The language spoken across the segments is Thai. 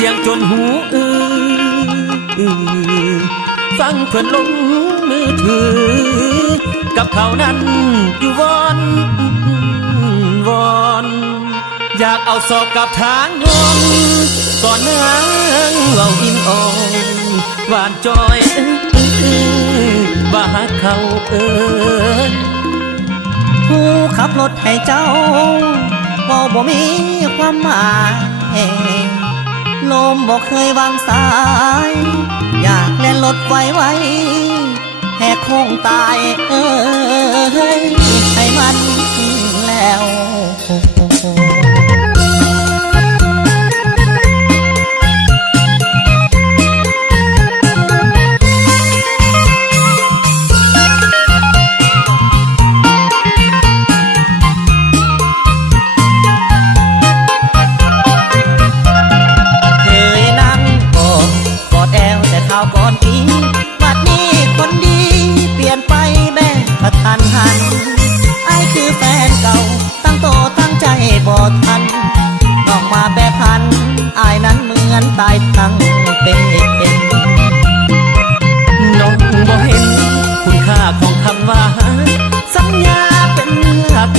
เสียงจนหูอื้อฟังเพื่อนลงมือถือ กับเขานั้นอยู่วอนวอน อยากเอาศอกกับทางงอนก่อนนางเว้าอินอ่อนหวานจอยว่าเขาเอินผู้ขับรถให้เจ้าบ่บ่มีความหมาย ลมบอกเคยวางสาย อยากเล่นรถไวไวแหกโค้งตายเอ้ยให้มันแล้ว อายนั้นเหมือนตายทั้งเป็นน้องบ่เห็น คุณค่าของคำว่า สัญญาเป็นหลัก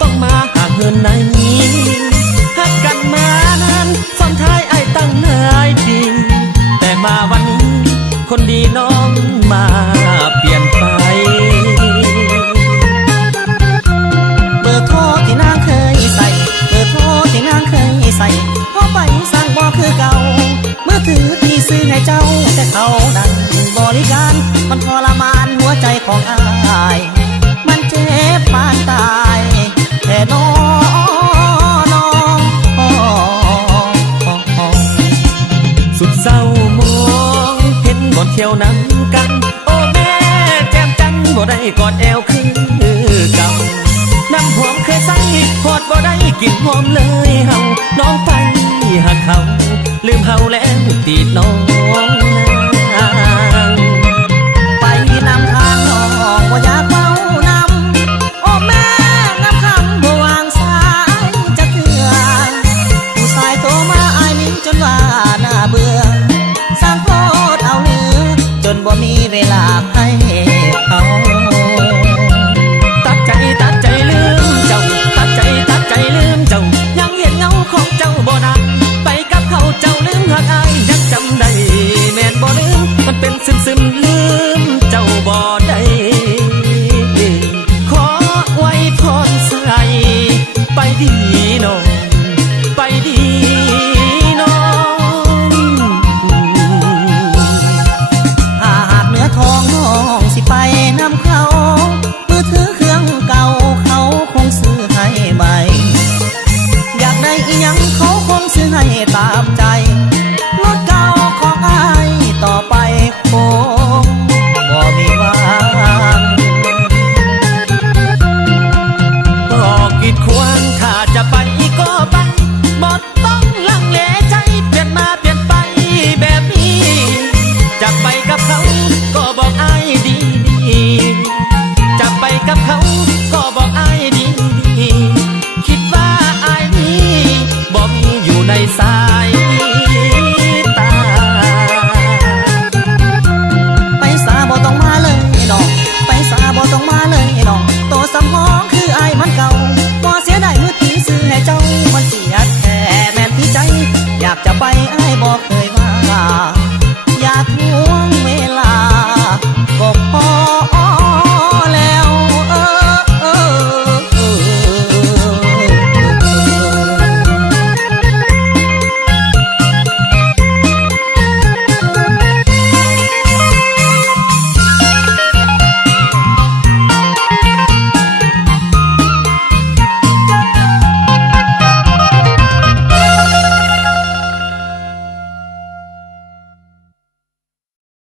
ต้องมาหากเงินในหักกันมานานซ้อนท้ายไอ้ายตั้งนายปีแต่มาวันนี้ คนดีน้องมา ที่ยวนั้นกัน โอ้แม่แจ่มจันบ่ได้กอดแอวคือเก่าน้ำหอมเคยใส่หอดบ่ได้กินหอมเลยเฮาน้องไปหาเขาลืมเฮาแล้วตีดน้องนางไปนำทางน้องว่าอยากเมานำโอ้แม่น้ำคำบ่วางสายจะเถื่อผู้ชายโตมาอายนี้นจนว่าน่าเบื่อ บ่มีเวลาให้เขาตัดใจตัดใจลืมเจ้า ตัดใจตัดใจลืมเจ้า ยังเห็นเงาของเจ้าบ่นานไปกับเขาเจ้าลืมหักอายยังจำได้แม่นบ่ลืมมันเป็นซึมซึมลืมเจ้าบ่